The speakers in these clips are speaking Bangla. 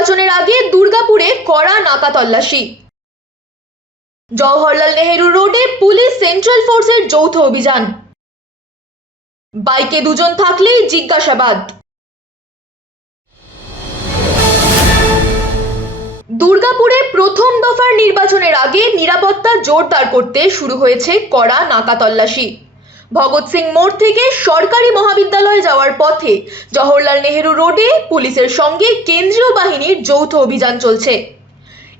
নির্বাচনের আগে দুর্গাপুরে কড়া নাকা তল্লাশি। জওহরলাল নেহেরু রোডে পুলিশ সেন্ট্রাল ফোর্সের যৌথ অভিযান। বাইকে দুজন থাকলেই জিজ্ঞাসাবাদ। দুর্গাপুরে প্রথম দফার নির্বাচনের আগে নিরাপত্তা জোরদার করতে শুরু হয়েছে কড়া নাকা তল্লাশি। ভগৎ সিং মোড় থেকে সরকারি মহাবিদ্যালয়ে যাওয়ার পথে জওহরলাল নেহেরু রোডে পুলিশের সঙ্গে কেন্দ্রীয় বাহিনীর যৌথ অভিযান চলছে।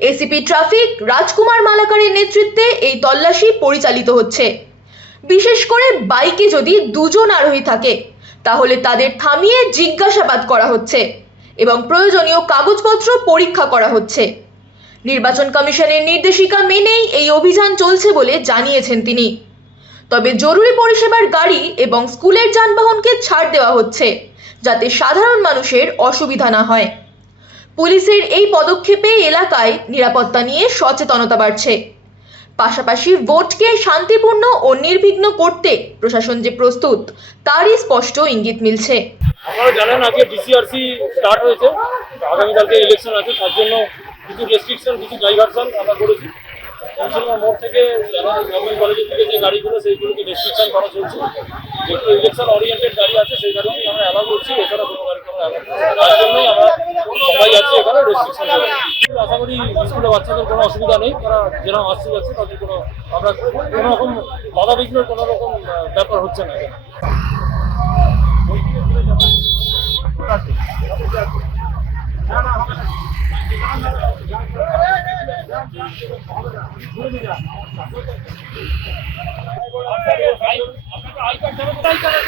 এসিপি ট্রাফিক রাজকুমার মালাকারের নেতৃত্বে এই তল্লাশি পরিচালিত হচ্ছে। বিশেষ করে বাইকে যদি দুজন আরোহী থাকে তাহলে তাদের থামিয়ে জিজ্ঞাসাবাদ করা হচ্ছে এবং প্রয়োজনীয় কাগজপত্র পরীক্ষা করা হচ্ছে। নির্বাচন কমিশনের নির্দেশিকা মেনেই এই অভিযান চলছে বলে জানিয়েছেন তিনি। তবে জরুরি পরিষেবার গাড়ি এবং স্কুলের যানবাহনকে ছাড় দেওয়া হচ্ছে যাতে সাধারণ মানুষের অসুবিধা না হয়। পুলিশের এই পদক্ষেপে এলাকায় নিরাপত্তা নিয়ে সচেতনতা বাড়ছে। পাশাপাশি ভোটকে শান্তিপূর্ণ ও নির্বিঘ্ন করতে প্রশাসন যে প্রস্তুত তারই স্পষ্ট ইঙ্গিত মিলছে। আপনারা জানেন আজকে ডিসিআরসি স্টার্ট হয়েছে, আগামীকালকে ইলেকশন আছে, তার জন্য কিছু রেস্ট্রিকশন, কিছু ডাইভারশন আমরা করেছি। মুসলমান মোড় থেকে গভর্নমেন্ট কলেজের দিকে যে গাড়িগুলো সেইগুলোকে রেস্ট্রিকশন করা চলছে। যেগুলো ইলেকশন ওরিয়েন্টেড গাড়ি আছে সেই গাড়িকেই আমরা অ্যালাউ করছি, এছাড়া কোনো গাড়িকে আমরা অ্যালাউ করছি। তার জন্যই আমরা সবাই আছি এখানে রেস্ট্রিকশন করছি। আশা করি স্কুলে বাচ্চাদের কোনো অসুবিধা নেই, তারা যেরকম আসতে যাচ্ছে তাদের কোনো আমরা কোনো রকম বাধাবিঘ্নের কোনো রকম ব্যাপার হচ্ছে না এখানে। আপনাকে আই কার্ড